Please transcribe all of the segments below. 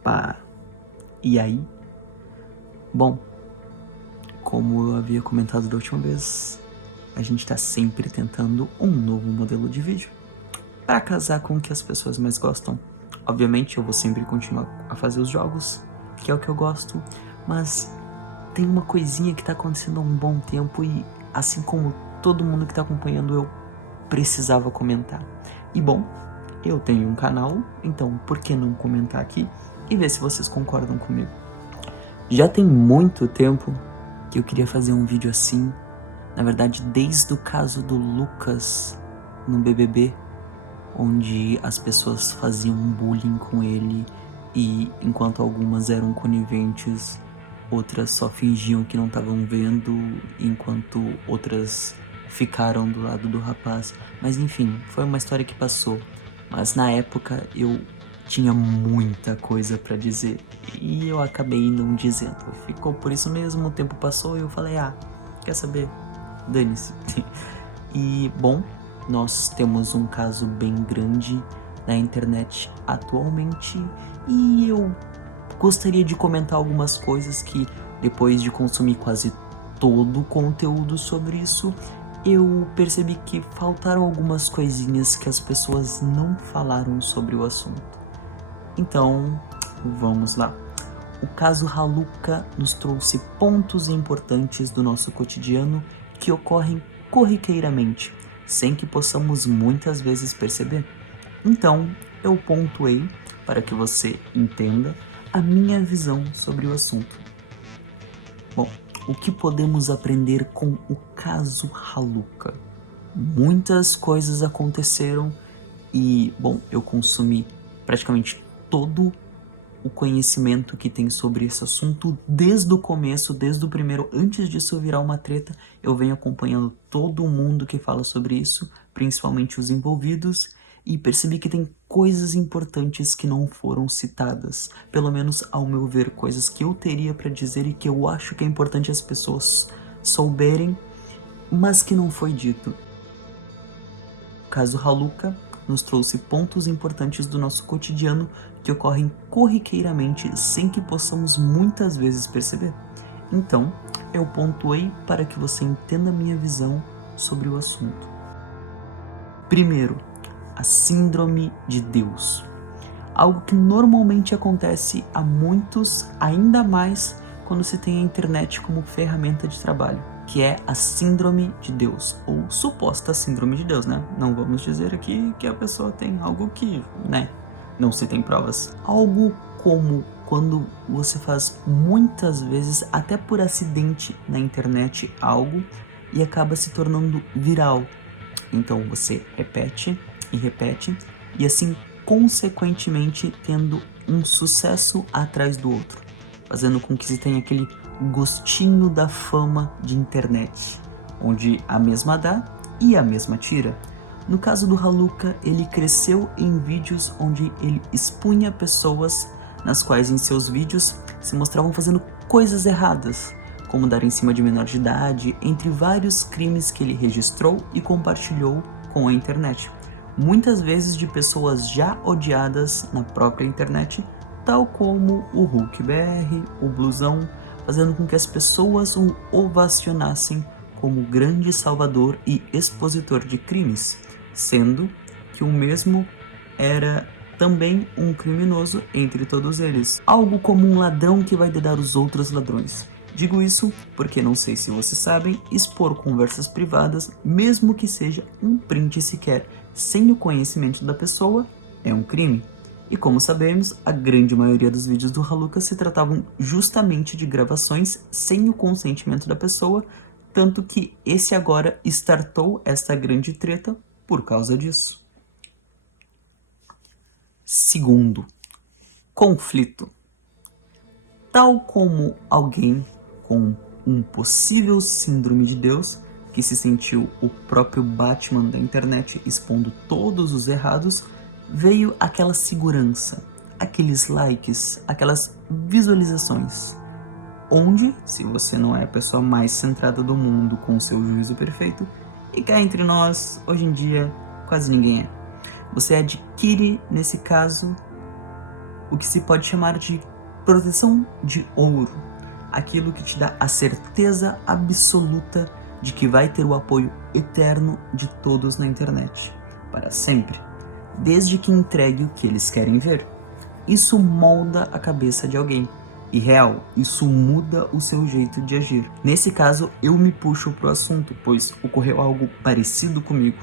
Opa! E aí? Bom, como eu havia comentado da última vez, a gente tá sempre tentando um novo modelo de vídeo para casar com o que as pessoas mais gostam. Obviamente eu vou sempre continuar a fazer os jogos, que é o que eu gosto, mas tem uma coisinha que tá acontecendo há um bom tempo e, assim como todo mundo que tá acompanhando, eu precisava comentar. E bom, eu tenho um canal, então por que não comentar aqui e ver se vocês concordam comigo? Já tem muito tempo que eu queria fazer um vídeo assim, na verdade desde o caso do Lucas no BBB, onde as pessoas faziam bullying com ele e enquanto algumas eram coniventes, outras só fingiam que não estavam vendo, enquanto outras ficaram do lado do rapaz. Mas enfim, foi uma história que passou. Mas na época eu tinha muita coisa pra dizer e eu acabei não dizendo. Ficou por isso mesmo, o tempo passou e eu falei, quer saber? Dane-se. E bom, nós temos um caso bem grande na internet atualmente e eu gostaria de comentar algumas coisas que, depois de consumir quase todo o conteúdo sobre isso, eu percebi que faltaram algumas coisinhas que as pessoas não falaram sobre o assunto. Então, vamos lá. O caso Raluca nos trouxe pontos importantes do nosso cotidiano que ocorrem corriqueiramente, sem que possamos muitas vezes perceber. Então, eu pontuei para que você entenda a minha visão sobre o assunto. Bom, o que podemos aprender com o caso Raluca? Muitas coisas aconteceram e, bom, eu consumi praticamente todo o conhecimento que tem sobre esse assunto desde o começo, desde o primeiro, antes disso virar uma treta, eu venho acompanhando todo mundo que fala sobre isso, principalmente os envolvidos, e percebi que tem coisas importantes que não foram citadas, pelo menos ao meu ver, coisas que eu teria para dizer e que eu acho que é importante as pessoas souberem, mas que não foi dito. O caso Raluca nos trouxe pontos importantes do nosso cotidiano que ocorrem corriqueiramente sem que possamos muitas vezes perceber. Então, eu pontuei para que você entenda a minha visão sobre o assunto. Primeiro, a síndrome de Deus. Algo que normalmente acontece a muitos, ainda mais quando se tem a internet como ferramenta de trabalho, que é a síndrome de Deus, ou suposta síndrome de Deus, né? Não vamos dizer aqui que a pessoa tem algo que, não se tem provas. Algo como quando você faz muitas vezes, até por acidente na internet, algo e acaba se tornando viral. Então você repete e repete e assim consequentemente tendo um sucesso atrás do outro, fazendo com que se tenha aquele gostinho da fama de internet, onde a mesma dá e a mesma tira. No caso do Raluca, ele cresceu em vídeos onde ele expunha pessoas nas quais em seus vídeos se mostravam fazendo coisas erradas, como dar em cima de menor de idade, entre vários crimes que ele registrou e compartilhou com a internet. Muitas vezes de pessoas já odiadas na própria internet, tal como o Hulk BR, o Blusão, fazendo com que as pessoas o ovacionassem como grande salvador e expositor de crimes, sendo que o mesmo era também um criminoso entre todos eles, algo como um ladrão que vai dedar os outros ladrões. Digo isso porque, não sei se vocês sabem, expor conversas privadas, mesmo que seja um print sequer, sem o conhecimento da pessoa, é um crime. E como sabemos, a grande maioria dos vídeos do Raluca se tratavam justamente de gravações sem o consentimento da pessoa, tanto que esse agora startou esta grande treta por causa disso. Segundo, conflito. Tal como alguém com um possível síndrome de Deus, que se sentiu o próprio Batman da internet expondo todos os errados, veio aquela segurança, aqueles likes, aquelas visualizações, onde, se você não é a pessoa mais centrada do mundo com seu juízo perfeito, e cá entre nós, hoje em dia, quase ninguém é, você adquire, nesse caso, o que se pode chamar de proteção de ouro, aquilo que te dá a certeza absoluta de que vai ter o apoio eterno de todos na internet, para sempre, desde que entregue o que eles querem ver. Isso molda a cabeça de alguém. E real, isso muda o seu jeito de agir. Nesse caso, eu me puxo pro assunto, pois ocorreu algo parecido comigo,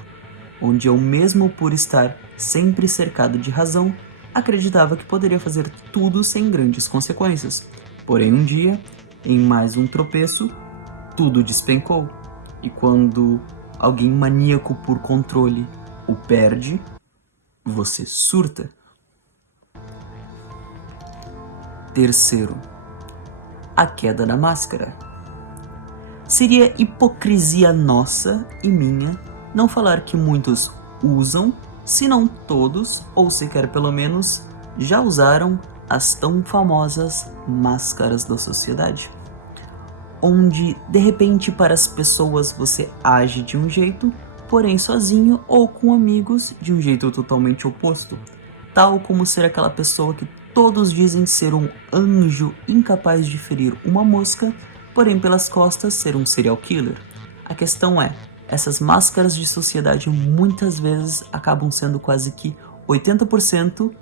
onde eu mesmo por estar sempre cercado de razão, acreditava que poderia fazer tudo sem grandes consequências. Porém um dia, em mais um tropeço, tudo despencou. E quando alguém maníaco por controle o perde, você surta. Terceiro, a queda da máscara. Seria hipocrisia nossa e minha não falar que muitos usam, se não todos, ou sequer pelo menos, já usaram as tão famosas máscaras da sociedade. Onde, de repente, para as pessoas você age de um jeito, porém sozinho ou com amigos de um jeito totalmente oposto. Tal como ser aquela pessoa que todos dizem ser um anjo incapaz de ferir uma mosca, porém pelas costas ser um serial killer. A questão é, essas máscaras de sociedade muitas vezes acabam sendo quase que 80%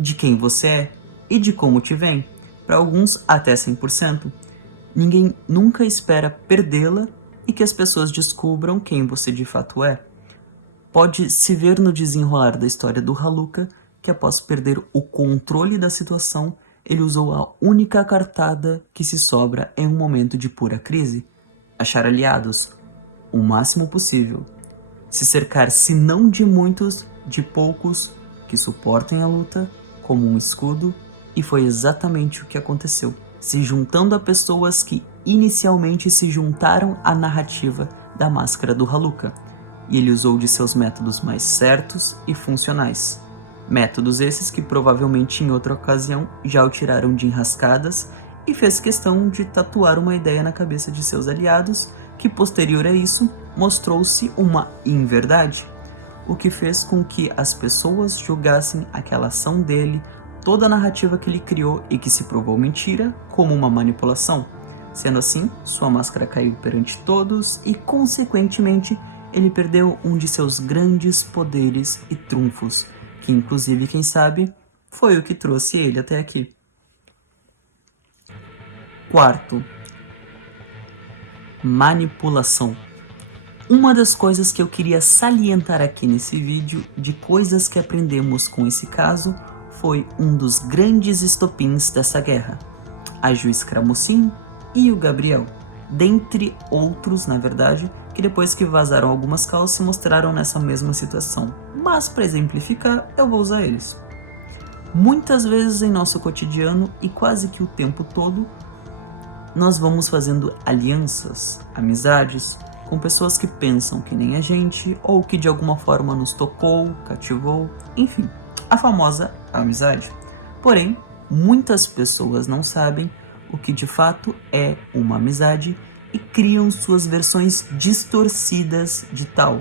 de quem você é e de como te vem, para alguns até 100%. Ninguém nunca espera perdê-la e que as pessoas descubram quem você de fato é. Pode se ver no desenrolar da história do Haluka que após perder o controle da situação, ele usou a única cartada que se sobra em um momento de pura crise: achar aliados, o máximo possível. Se cercar, se não de muitos, de poucos, que suportem a luta, como um escudo, e foi exatamente o que aconteceu, se juntando a pessoas que inicialmente se juntaram à narrativa da máscara do Haluka, e ele usou de seus métodos mais certos e funcionais. Métodos esses que provavelmente em outra ocasião já o tiraram de enrascadas e fez questão de tatuar uma ideia na cabeça de seus aliados que posterior a isso mostrou-se uma inverdade, o que fez com que as pessoas julgassem aquela ação dele, toda a narrativa que ele criou e que se provou mentira, como uma manipulação. Sendo assim, sua máscara caiu perante todos e, consequentemente, ele perdeu um de seus grandes poderes e trunfos, que inclusive, quem sabe, foi o que trouxe ele até aqui. Quarto, manipulação. Uma das coisas que eu queria salientar aqui nesse vídeo, de coisas que aprendemos com esse caso, foi um dos grandes estopins dessa guerra: a Juiz Cramosim e o Gabriel, dentre outros, na verdade, que depois que vazaram algumas causas se mostraram nessa mesma situação. Mas para exemplificar, eu vou usar eles. Muitas vezes em nosso cotidiano e quase que o tempo todo, nós vamos fazendo alianças, amizades, com pessoas que pensam que nem a gente ou que de alguma forma nos tocou, cativou, enfim, a famosa amizade. Porém, muitas pessoas não sabem o que de fato é uma amizade e criam suas versões distorcidas de tal.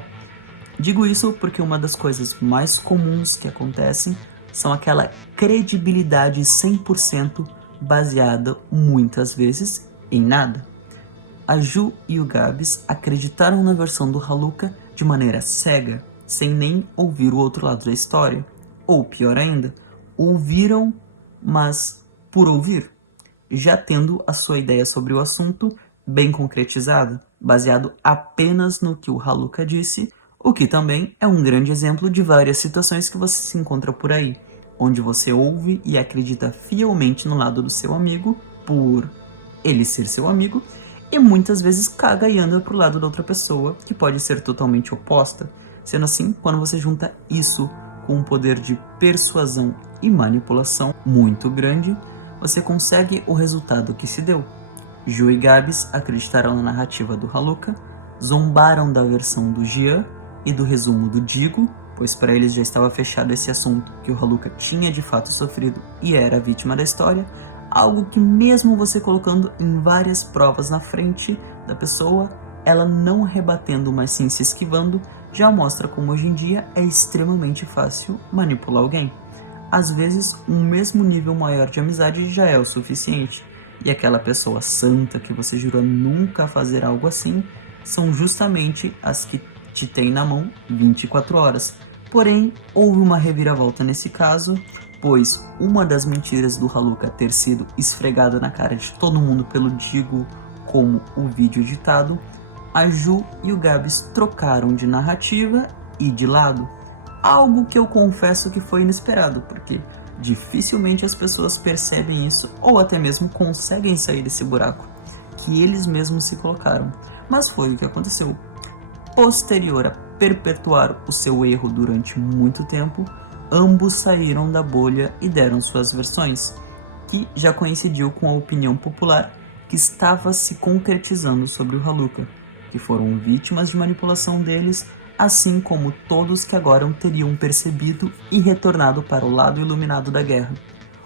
Digo isso porque uma das coisas mais comuns que acontecem são aquela credibilidade 100% baseada muitas vezes em nada. A Ju e o Gabs acreditaram na versão do Haluka de maneira cega, sem nem ouvir o outro lado da história. Ou pior ainda, ouviram, mas por ouvir, já tendo a sua ideia sobre o assunto bem concretizada, baseado apenas no que o Haluka disse, o que também é um grande exemplo de várias situações que você se encontra por aí, onde você ouve e acredita fielmente no lado do seu amigo, por ele ser seu amigo, e muitas vezes caga e anda pro lado da outra pessoa, que pode ser totalmente oposta. Sendo assim, quando você junta isso com um poder de persuasão e manipulação muito grande, você consegue o resultado que se deu. Ju e Gabs acreditaram na narrativa do Haluka, zombaram da versão do Jean e do resumo do Digo, pois para eles já estava fechado esse assunto que o Haluka tinha de fato sofrido e era vítima da história, algo que mesmo você colocando em várias provas na frente da pessoa, ela não rebatendo, mas sim se esquivando, já mostra como hoje em dia é extremamente fácil manipular alguém. às vezes um mesmo nível maior de amizade já é o suficiente, e aquela pessoa santa que você jurou nunca fazer algo assim, são justamente as que te têm na mão 24 horas. Porém, houve uma reviravolta nesse caso, pois uma das mentiras do Haluka ter sido esfregada na cara de todo mundo pelo Digo como o vídeo editado, a Ju e o Gabs trocaram de narrativa e de lado. Algo que eu confesso que foi inesperado, porque dificilmente as pessoas percebem isso ou até mesmo conseguem sair desse buraco que eles mesmos se colocaram. Mas foi o que aconteceu. Posterior a perpetuar o seu erro durante muito tempo, ambos saíram da bolha e deram suas versões, que já coincidiu com a opinião popular que estava se concretizando sobre o Haluka, que foram vítimas de manipulação deles, assim como todos que agora teriam percebido e retornado para o lado iluminado da guerra.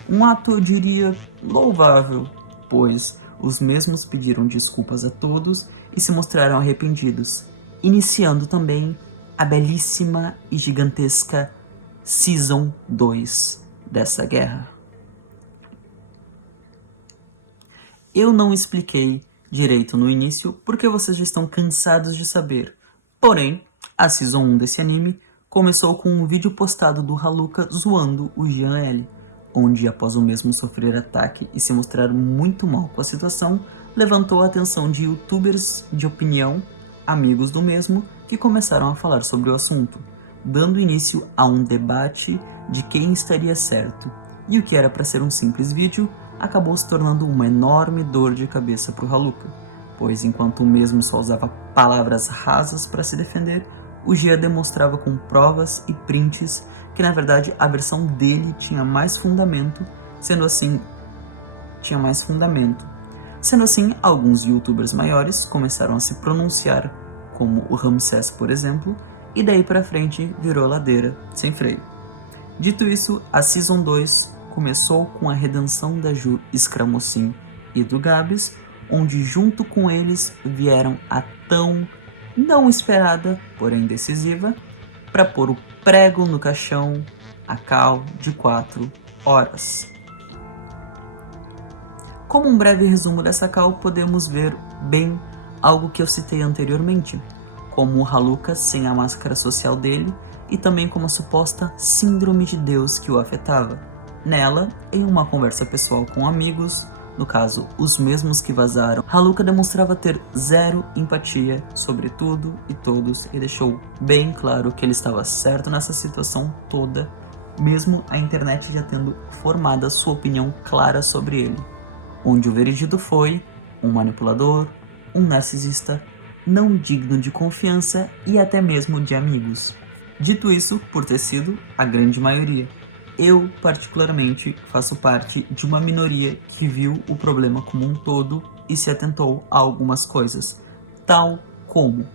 Um ato, eu diria, louvável, pois os mesmos pediram desculpas a todos e se mostraram arrependidos, iniciando também a belíssima e gigantesca Season 2 dessa guerra. Eu não expliquei direito no início porque vocês já estão cansados de saber, porém, a Season 1 desse anime começou com um vídeo postado do Haluka zoando o Jean L, onde após o mesmo sofrer ataque e se mostrar muito mal com a situação, levantou a atenção de youtubers de opinião, amigos do mesmo, que começaram a falar sobre o assunto, dando início a um debate de quem estaria certo, e o que era para ser um simples vídeo acabou se tornando uma enorme dor de cabeça para o Haluka, pois enquanto o mesmo só usava palavras rasas para se defender, o Gia demonstrava com provas e prints que na verdade a versão dele tinha mais fundamento, sendo assim, alguns youtubers maiores começaram a se pronunciar, como o Ramsés, por exemplo, e daí pra frente virou ladeira, sem freio. Dito isso, a Season 2 começou com a redenção da Ju Scramocin e do Gabs, onde junto com eles vieram a tão não esperada, porém decisiva, para pôr o prego no caixão, a cal de 4 horas. Como um breve resumo dessa cal, podemos ver bem algo que eu citei anteriormente, como o Haluka sem a máscara social dele e também como a suposta síndrome de Deus que o afetava. Nela, em uma conversa pessoal com amigos, no caso, os mesmos que vazaram, Haluka demonstrava ter zero empatia sobre tudo e todos e deixou bem claro que ele estava certo nessa situação toda, mesmo a internet já tendo formado sua opinião clara sobre ele, onde o veredito foi um manipulador, um narcisista, não digno de confiança e até mesmo de amigos. Dito isso, por ter sido a grande maioria. Eu, particularmente, faço parte de uma minoria que viu o problema como um todo e se atentou a algumas coisas, tal como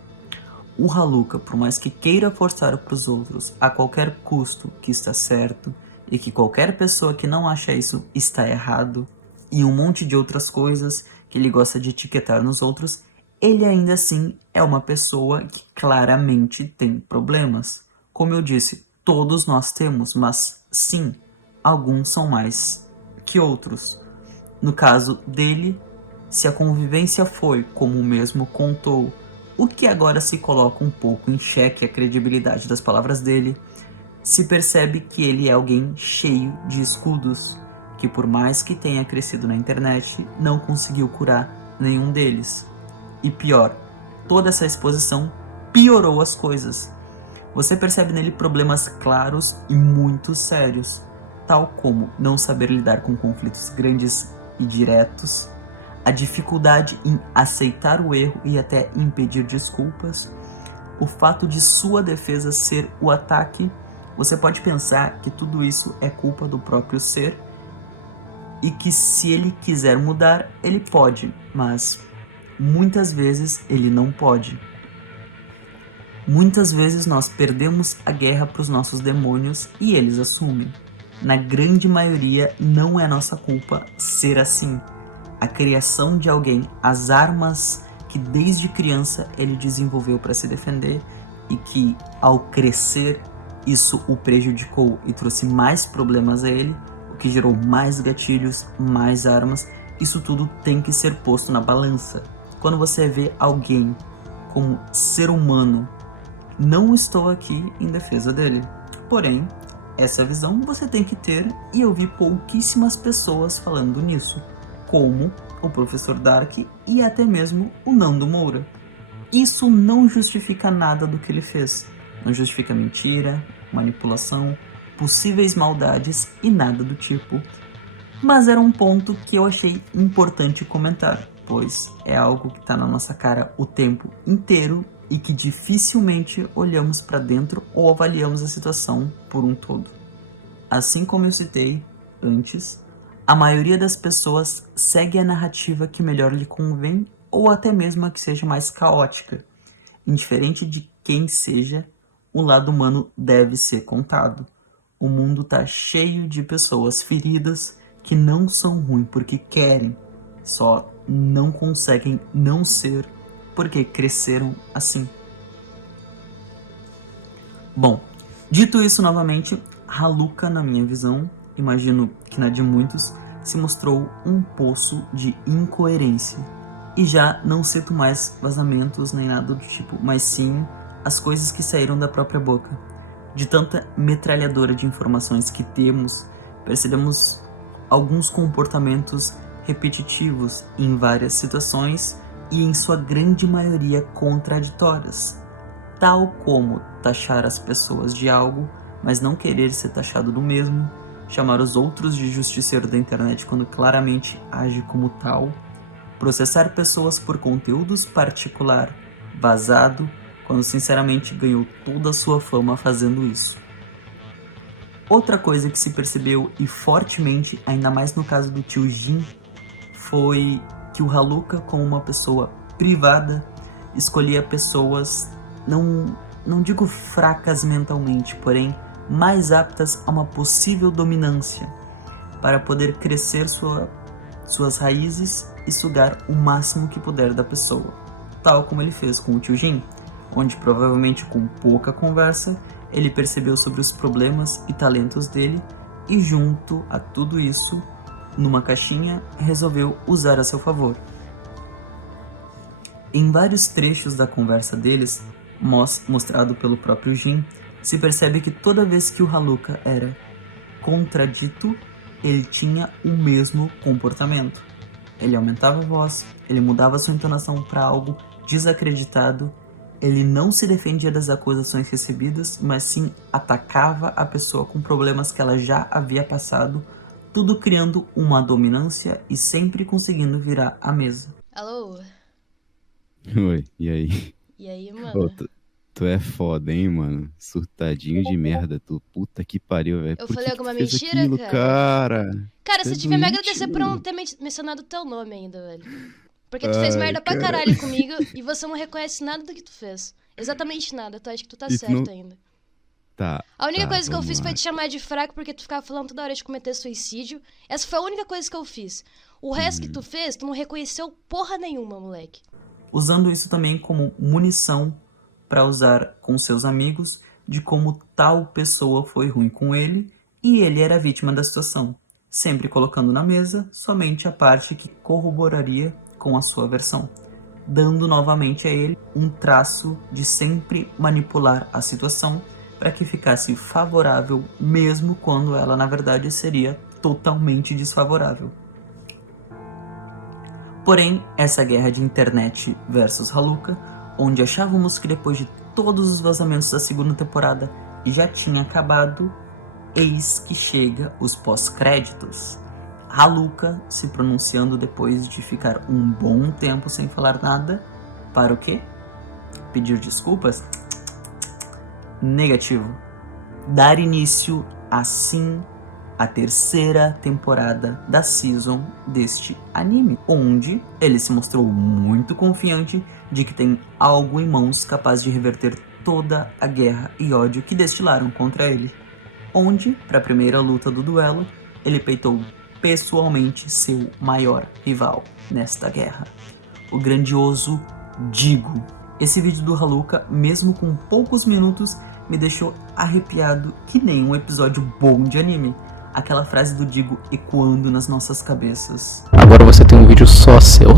o Haluka, por mais que queira forçar para os outros a qualquer custo que está certo e que qualquer pessoa que não acha isso está errado, e um monte de outras coisas que ele gosta de etiquetar nos outros, ele ainda assim é uma pessoa que claramente tem problemas. Como eu disse, todos nós temos, mas sim, alguns são mais que outros. No caso dele, se a convivência foi, como o mesmo contou, o que agora se coloca um pouco em xeque a credibilidade das palavras dele, se percebe que ele é alguém cheio de escudos, que por mais que tenha crescido na internet, não conseguiu curar nenhum deles. E pior, toda essa exposição piorou as coisas. Você percebe nele problemas claros e muito sérios, tal como não saber lidar com conflitos grandes e diretos, a dificuldade em aceitar o erro e até impedir desculpas, o fato de sua defesa ser o ataque. Você pode pensar que tudo isso é culpa do próprio ser e que se ele quiser mudar, ele pode, mas muitas vezes ele não pode. Muitas vezes nós perdemos a guerra para os nossos demônios e eles assumem. Na grande maioria não é nossa culpa ser assim. A criação de alguém, as armas que desde criança ele desenvolveu para se defender e que ao crescer isso o prejudicou e trouxe mais problemas a ele, o que gerou mais gatilhos, mais armas. Isso tudo tem que ser posto na balança. Quando você vê alguém como ser humano, não estou aqui em defesa dele. Porém, essa visão você tem que ter, e eu vi pouquíssimas pessoas falando nisso, como o Professor Dark e até mesmo o Nando Moura. Isso não justifica nada do que ele fez. Não justifica mentira, manipulação, possíveis maldades e nada do tipo. Mas era um ponto que eu achei importante comentar, pois é algo que está na nossa cara o tempo inteiro e que dificilmente olhamos para dentro ou avaliamos a situação por um todo. Assim como eu citei antes, a maioria das pessoas segue a narrativa que melhor lhe convém ou até mesmo a que seja mais caótica. Indiferente de quem seja, o lado humano deve ser contado. O mundo está cheio de pessoas feridas que não são ruins porque querem, só não conseguem não ser porque cresceram assim. Bom, dito isso novamente, Haluka, na minha visão, imagino que na de muitos, se mostrou um poço de incoerência. E já não cito mais vazamentos nem nada do tipo, mas sim as coisas que saíram da própria boca. De tanta metralhadora de informações que temos, percebemos alguns comportamentos repetitivos em várias situações e em sua grande maioria contraditórias, tal como taxar as pessoas de algo, mas não querer ser taxado do mesmo, chamar os outros de justiceiro da internet quando claramente age como tal, processar pessoas por conteúdos particular vazado, quando sinceramente ganhou toda a sua fama fazendo isso. Outra coisa que se percebeu, e fortemente, ainda mais no caso do tio Jin, foi que o Haluka, como uma pessoa privada, escolhia pessoas, não digo fracas mentalmente, porém mais aptas a uma possível dominância, para poder crescer suas raízes e sugar o máximo que puder da pessoa, tal como ele fez com o tio Jin, onde provavelmente com pouca conversa ele percebeu sobre os problemas e talentos dele e, junto a tudo isso, numa caixinha, resolveu usar a seu favor. Em vários trechos da conversa deles, mostrado pelo próprio Jin, se percebe que toda vez que o Haluka era contradito, ele tinha o mesmo comportamento. Ele aumentava a voz, ele mudava sua entonação para algo desacreditado, ele não se defendia das acusações recebidas, mas sim atacava a pessoa com problemas que ela já havia passado, tudo criando uma dominância e sempre conseguindo virar a mesa. Alô? Oi, e aí? E aí, mano? Ô, tu é foda, hein, mano? Surtadinho de merda, tu. Puta que pariu, velho. Eu Por falei que alguma tu fez mentira, aquilo, cara? Cara, Tu é você devia me doente, agradecer por mano. não ter mencionado teu nome ainda, velho. Porque tu fez Ai, merda pra cara. caralho comigo e você não reconhece nada do que tu fez. Exatamente nada, tu acha que tu tá E tu certo não- ainda. Tá. A única tá, coisa que eu vamos fiz lá. foi te chamar de fraco porque tu ficava falando toda hora de cometer suicídio. Essa foi a única coisa que eu fiz. O resto que tu fez, tu não reconheceu porra nenhuma, moleque. Usando isso também como munição para usar com seus amigos de como tal pessoa foi ruim com ele e ele era vítima da situação, sempre colocando na mesa somente a parte que corroboraria com a sua versão, dando novamente a ele um traço de sempre manipular a situação para que ficasse favorável mesmo quando ela na verdade seria totalmente desfavorável. Porém, essa guerra de internet versus Haluka, onde achávamos que depois de todos os vazamentos da segunda temporada já tinha acabado, eis que chega os pós-créditos. Haluka se pronunciando depois de ficar um bom tempo sem falar nada, para o quê? Pedir desculpas? Negativo. Dar início, assim, à terceira temporada da season deste anime, onde ele se mostrou muito confiante de que tem algo em mãos capaz de reverter toda a guerra e ódio que destilaram contra ele, onde, para a primeira luta do duelo, ele peitou pessoalmente seu maior rival nesta guerra, o grandioso Digo. Esse vídeo do Haluka, mesmo com poucos minutos, me deixou arrepiado que nem um episódio bom de anime. Aquela frase do Digo ecoando nas nossas cabeças. Agora você tem um vídeo só seu.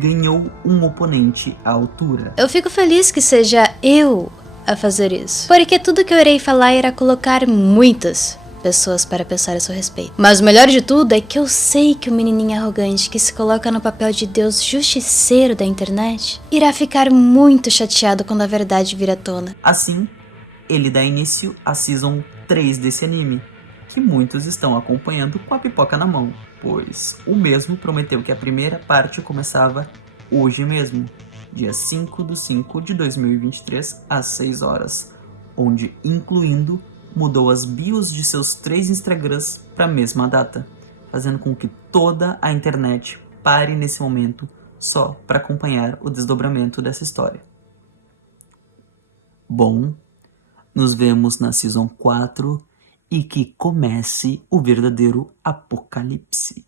Ganhou um oponente à altura. Eu fico feliz que seja eu a fazer isso, porque tudo que eu irei falar irá colocar muitas pessoas para pensar a seu respeito. Mas o melhor de tudo é que eu sei que o menininho arrogante que se coloca no papel de Deus justiceiro da internet irá ficar muito chateado quando a verdade vir à tona. Assim, ele dá início à Season 3 desse anime, que muitos estão acompanhando com a pipoca na mão, pois o mesmo prometeu que a primeira parte começava hoje mesmo, dia 5/5/2023, às 6 horas, onde, incluindo, mudou as bios de seus 3 Instagrams para a mesma data, fazendo com que toda a internet pare nesse momento só para acompanhar o desdobramento dessa história. Bom, nos vemos na Season 4 e que comece o verdadeiro apocalipse.